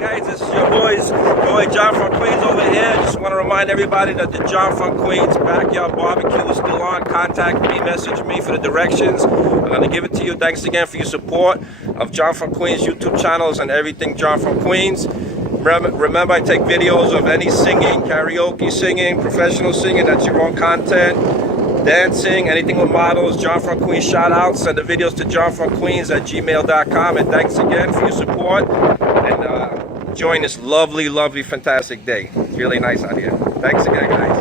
guys, this is your boy John from Queens over here. Just want to remind everybody that the John from Queens Backyard Barbecue is still on. Contact me, message me for the directions. I'm going to give it to you. Thanks again for your support of John from Queens YouTube channels and everything John from Queens. Remember, I take videos of any singing, karaoke singing, professional singing, that's your own content. Dancing, anything with models, John from Queens shout outs, send the videos to jonfromqueens@gmail.com. And thanks again for your support and enjoying this lovely, fantastic day. It's really nice out here. Thanks again, guys.